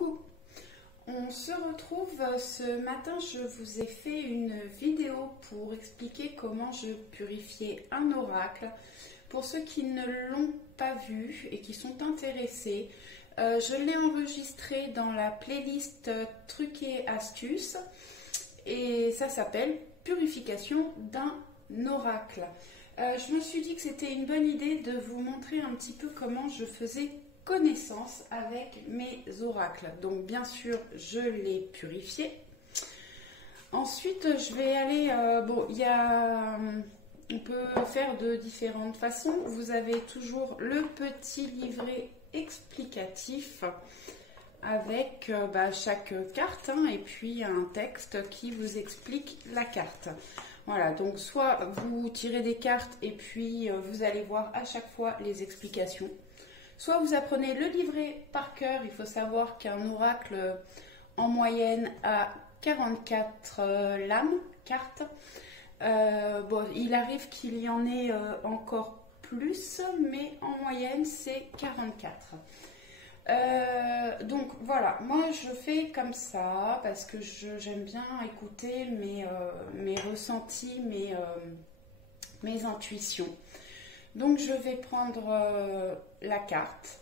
Coucou, on se retrouve ce matin. Je vous ai fait une vidéo pour expliquer comment je purifiais un oracle. Pour ceux qui ne l'ont pas vu et qui sont intéressés, je l'ai enregistré dans la playlist trucs et astuces et ça s'appelle purification d'un oracle. Je me suis dit que c'était une bonne idée de vous montrer un petit peu comment je faisais connaissance avec mes oracles. Donc bien sûr, je les purifiais. Ensuite, je vais aller... on peut faire de différentes façons. Vous avez toujours le petit livret explicatif avec chaque carte et puis un texte qui vous explique la carte. Voilà, donc soit vous tirez des cartes et puis vous allez voir à chaque fois les explications. Soit vous apprenez le livret par cœur. Il faut savoir qu'un oracle en moyenne a 44 lames, cartes. Il arrive qu'il y en ait encore plus, mais en moyenne c'est 44. Donc voilà, moi je fais comme ça parce que j'aime bien écouter mes ressentis, mes intuitions. Donc je vais prendre la carte.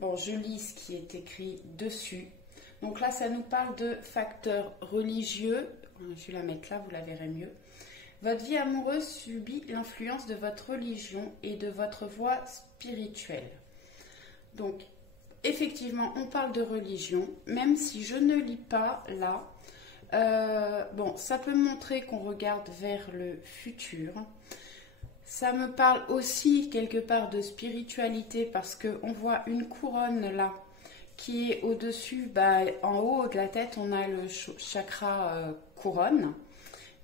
Bon, je lis ce qui est écrit dessus. Donc là, ça nous parle de facteurs religieux. Je vais la mettre là, vous la verrez mieux. Votre vie amoureuse subit l'influence de votre religion et de votre voie spirituelle. Donc, effectivement, on parle de religion, même si je ne lis pas là. Ça peut montrer qu'on regarde vers le futur. Ça me parle aussi quelque part de spiritualité parce qu'on voit une couronne là qui est au-dessus, en haut de la tête, on a le chakra couronne.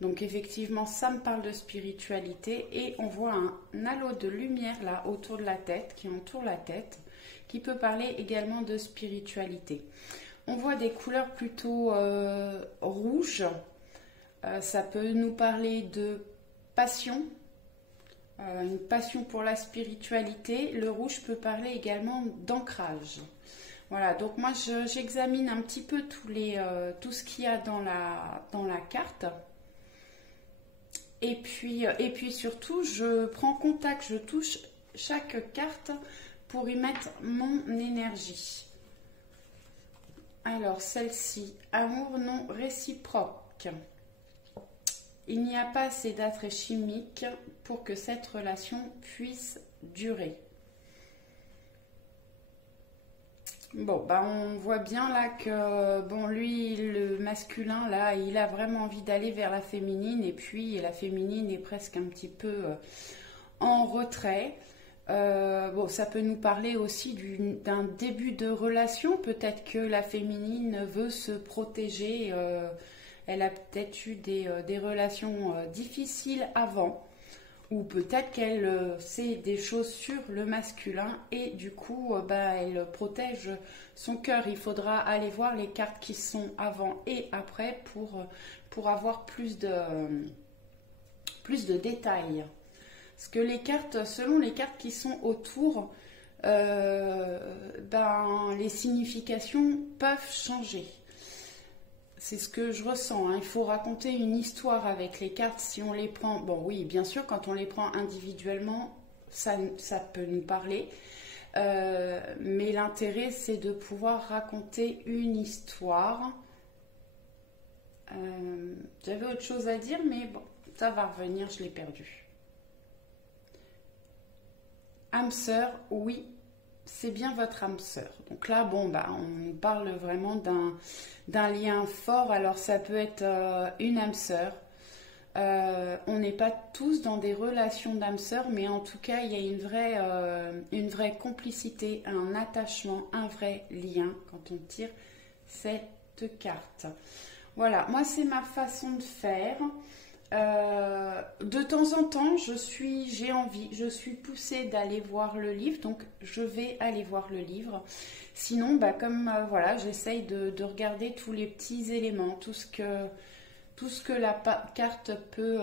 Donc effectivement, ça me parle de spiritualité et on voit un halo de lumière là autour de la tête, qui entoure la tête, qui peut parler également de spiritualité. On voit des couleurs plutôt rouges. Ça peut nous parler de passion. Une passion pour la spiritualité. Le rouge peut parler également d'ancrage. Voilà, donc moi j'examine un petit peu tout ce qu'il y a dans la carte. Et puis surtout, je prends contact, je touche chaque carte pour y mettre mon énergie. Alors celle-ci, amour non réciproque. Il n'y a pas assez d'attrait chimique pour que cette relation puisse durer. Bon, on voit bien là que, lui, le masculin, là, il a vraiment envie d'aller vers la féminine. Et puis, la féminine est presque un petit peu en retrait. Ça peut nous parler aussi d'un début de relation. Peut-être que la féminine veut se protéger. Elle a peut-être eu des relations difficiles avant, ou peut-être qu'elle sait des choses sur le masculin et du coup, elle protège son cœur. Il faudra aller voir les cartes qui sont avant et après pour avoir plus de détails. Parce que les cartes, selon les cartes qui sont autour, les significations peuvent changer. C'est ce que je ressens. Il faut raconter une histoire avec les cartes si on les prend. Bon, oui, bien sûr, quand on les prend individuellement, ça peut nous parler. Mais l'intérêt, c'est de pouvoir raconter une histoire. J'avais autre chose à dire, mais bon, ça va revenir, je l'ai perdu. Âme sœur, oui. C'est bien votre âme sœur. Donc là, on parle vraiment d'un lien fort. Alors ça peut être une âme sœur. On n'est pas tous dans des relations d'âme sœur, mais en tout cas, il y a une vraie complicité, un attachement, un vrai lien quand on tire cette carte. Voilà, moi c'est ma façon de faire. De temps en temps, j'ai envie, je suis poussée d'aller voir le livre, donc je vais aller voir le livre. Sinon, j'essaye de regarder tous les petits éléments, tout ce que la carte peut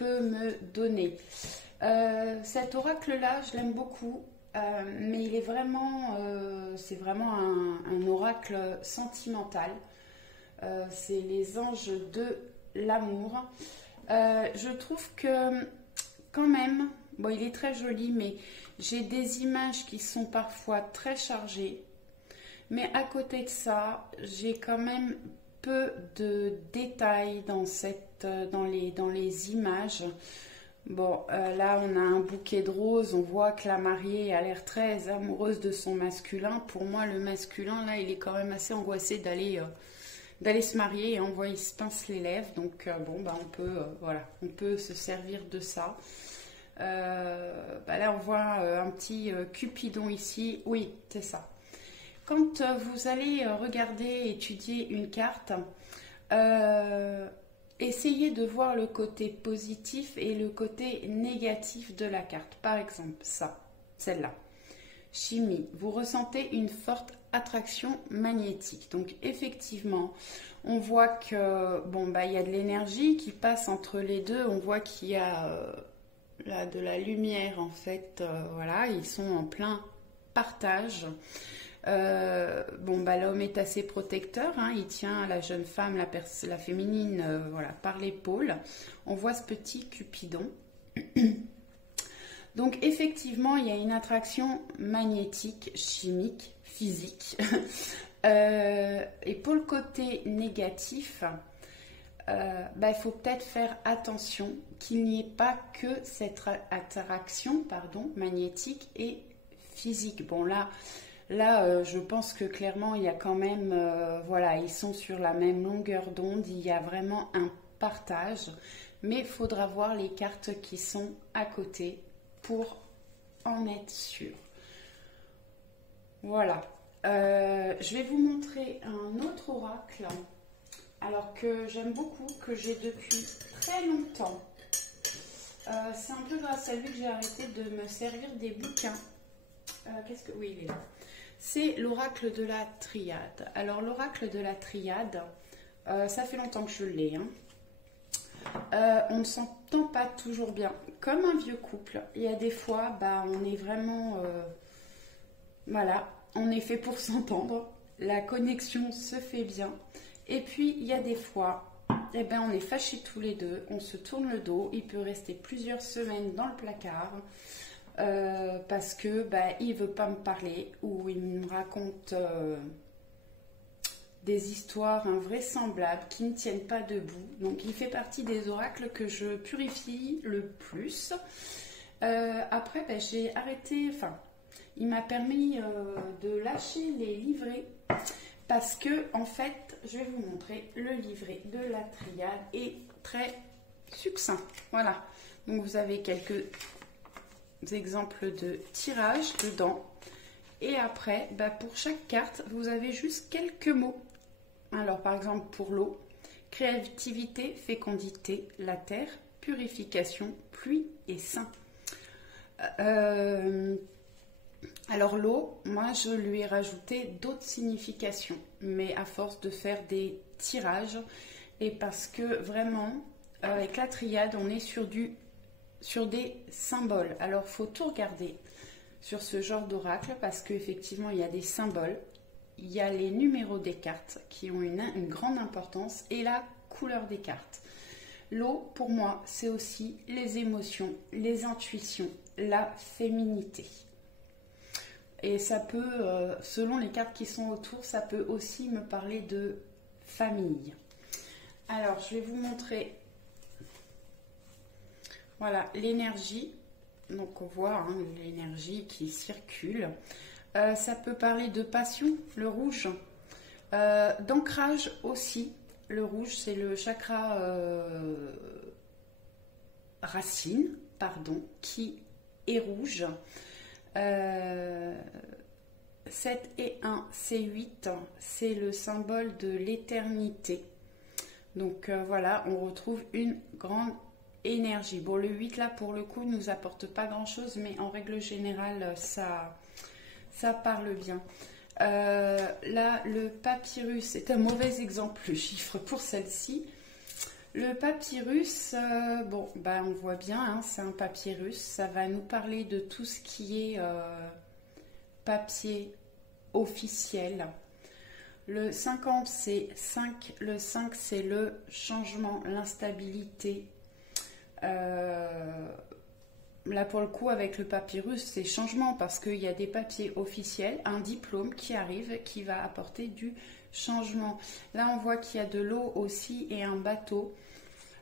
me donner. Cet oracle-là, je l'aime beaucoup. mais il est vraiment, c'est vraiment un oracle sentimental. C'est les anges de l'amour. Je trouve que quand même, bon, il est très joli, mais j'ai des images qui sont parfois très chargées. Mais à côté de ça, j'ai quand même peu de détails dans les images. Bon, là, on a un bouquet de roses. On voit que la mariée a l'air très amoureuse de son masculin. Pour moi, le masculin, là, il est quand même assez angoissé d'aller se marier. Et on voit, il se pince les lèvres. Donc, bon, bah, voilà, on peut se servir de ça. Bah, là, on voit un petit Cupidon ici. Oui, c'est ça. Quand vous allez regarder, étudier une carte, essayez de voir le côté positif et le côté négatif de la carte. Par exemple, celle-là. Chimie, vous ressentez une forte attraction magnétique. Donc effectivement, on voit que bon bah il y a de l'énergie qui passe entre les deux. On voit qu'il y a là de la lumière en fait. Voilà, ils sont en plein partage. Bon bah l'homme est assez protecteur, hein, il tient la jeune femme, la féminine, voilà, par l'épaule. On voit ce petit Cupidon. Donc effectivement, il y a une attraction magnétique, chimique, physique. Et pour le côté négatif, bah, il faut peut-être faire attention qu'il n'y ait pas que cette attraction, magnétique et physique. Bon là, je pense que clairement, il y a quand même, voilà, ils sont sur la même longueur d'onde, il y a vraiment un partage, mais il faudra voir les cartes qui sont à côté pour en être sûr. Voilà, je vais vous montrer un autre oracle, alors que j'aime beaucoup, que j'ai depuis très longtemps. C'est un peu grâce à lui que j'ai arrêté de me servir des bouquins. Oui, il est là. C'est l'oracle de la triade. Alors l'oracle de la triade, ça fait longtemps que je l'ai. Hein. On ne s'entend pas toujours bien. Comme un vieux couple, il y a des fois, bah, on est vraiment... voilà, on est fait pour s'entendre. La connexion se fait bien. Et puis, il y a des fois, eh ben, on est fâchés tous les deux. On se tourne le dos. Il peut rester plusieurs semaines dans le placard. Parce que bah, il veut pas me parler ou il me raconte des histoires invraisemblables qui ne tiennent pas debout. Donc il fait partie des oracles que je purifie le plus. Après bah, j'ai arrêté, enfin il m'a permis de lâcher les livrets parce que en fait je vais vous montrer le livret de la triade est très succinct. Voilà, donc vous avez quelques exemples de tirage dedans et après bah, pour chaque carte vous avez juste quelques mots. Alors par exemple pour l'eau, créativité, fécondité, la terre, purification, pluie et saint. Alors l'eau, moi je lui ai rajouté d'autres significations, mais à force de faire des tirages et parce que vraiment avec la triade on est sur des symboles. Alors, il faut tout regarder sur ce genre d'oracle parce qu'effectivement, il y a des symboles, il y a les numéros des cartes qui ont une grande importance et la couleur des cartes. L'eau, pour moi, c'est aussi les émotions, les intuitions, la féminité. Et ça peut, selon les cartes qui sont autour, ça peut aussi me parler de famille. Alors, je vais vous montrer... Voilà, l'énergie, donc on voit hein, l'énergie qui circule. Ça peut parler de passion, le rouge. D'ancrage aussi. Le rouge, c'est le chakra racine, qui est rouge. 7 et 1, c'est 8. C'est le symbole de l'éternité. Donc voilà, on retrouve une grande énergie. Bon, le 8 là pour le coup ne nous apporte pas grand chose, mais en règle générale ça parle bien. Là le papyrus c'est un mauvais exemple, le chiffre pour celle-ci. Le papyrus, bon bah on voit bien, hein, c'est un papyrus, ça va nous parler de tout ce qui est papier officiel. Le 50, c'est 5. Le 5, c'est le changement, l'instabilité. Là, pour le coup, avec le papyrus, c'est changement parce qu'il y a des papiers officiels, un diplôme qui arrive, qui va apporter du changement. Là, on voit qu'il y a de l'eau aussi et un bateau.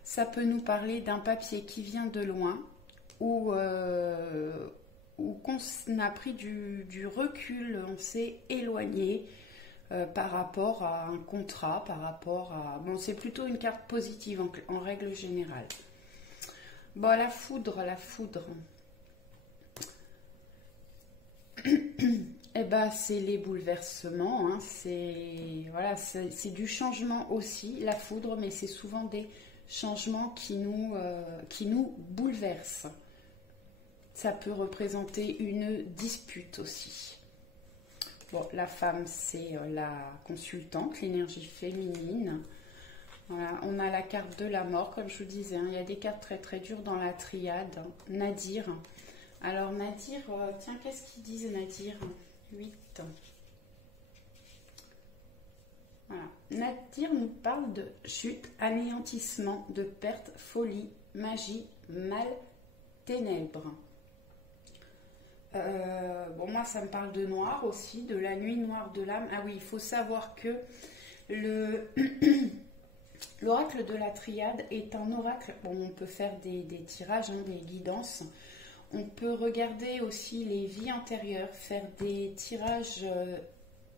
Ça peut nous parler d'un papier qui vient de loin ou qu'on a pris du recul, on s'est éloigné par rapport à un contrat, par rapport à... Bon, c'est plutôt une carte positive en règle générale. Bon, la foudre. Eh ben, c'est les bouleversements, hein. Voilà, c'est du changement aussi, la foudre, mais c'est souvent des changements qui nous bouleversent. Ça peut représenter une dispute aussi. Bon, la femme, c'est la consultante, l'énergie féminine. Voilà, on a la carte de la mort, comme je vous disais, hein, il y a des cartes très très dures dans la triade. Nadir. Alors Nadir, tiens, qu'est-ce qu'ils disent Nadir? 8. Voilà. Nadir nous parle de chute, anéantissement, de perte, folie, magie, mal, ténèbres. Bon, moi ça me parle de noir aussi, de la nuit noire de l'âme. Ah oui, il faut savoir que l'oracle de la triade est un oracle. Bon, on peut faire des tirages, hein, des guidances. On peut regarder aussi les vies antérieures, faire des tirages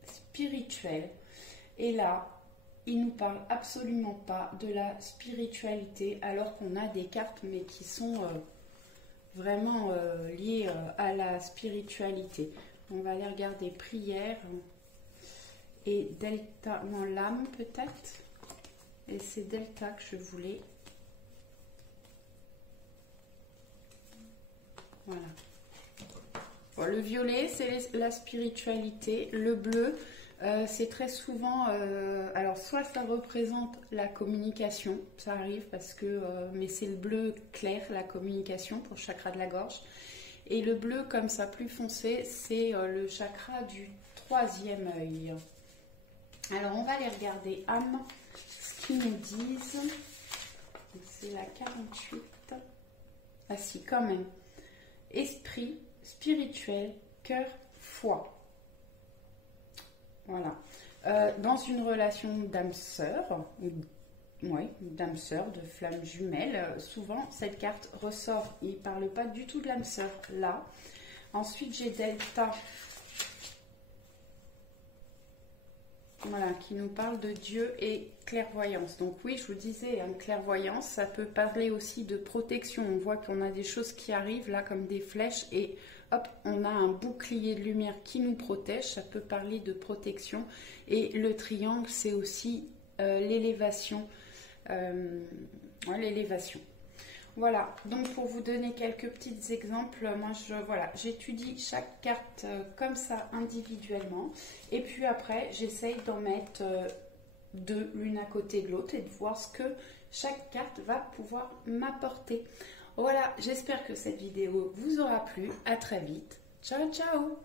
spirituels. Et là, il ne nous parle absolument pas de la spiritualité, alors qu'on a des cartes, mais qui sont vraiment liées à la spiritualité. On va aller regarder prière et delta, non, l'âme peut-être. Et c'est delta que je voulais. Voilà. Bon, le violet, c'est la spiritualité. Le bleu, c'est très souvent... alors, soit ça représente la communication, ça arrive parce que... mais c'est le bleu clair, la communication pour le chakra de la gorge. Et le bleu, comme ça, plus foncé, c'est le chakra du 3e œil. Alors, on va aller regarder âme, ce qu'ils nous disent. C'est la 48. Ah si, quand même. Esprit, spirituel, cœur, foi. Voilà. Dans une relation d'âme-sœur, d'âme-sœur, de flamme jumelle, souvent cette carte ressort. Il ne parle pas du tout de l'âme-sœur là. Ensuite, j'ai delta. Voilà, qui nous parle de Dieu et clairvoyance. Donc oui, je vous disais, hein, clairvoyance, ça peut parler aussi de protection. On voit qu'on a des choses qui arrivent là comme des flèches et hop, on a un bouclier de lumière qui nous protège. Ça peut parler de protection. Et le triangle, c'est aussi l'élévation. L'élévation. Voilà, donc pour vous donner quelques petits exemples, moi j'étudie chaque carte comme ça individuellement et puis après j'essaye d'en mettre deux l'une à côté de l'autre et de voir ce que chaque carte va pouvoir m'apporter. Voilà, j'espère que cette vidéo vous aura plu, à très vite, ciao ciao.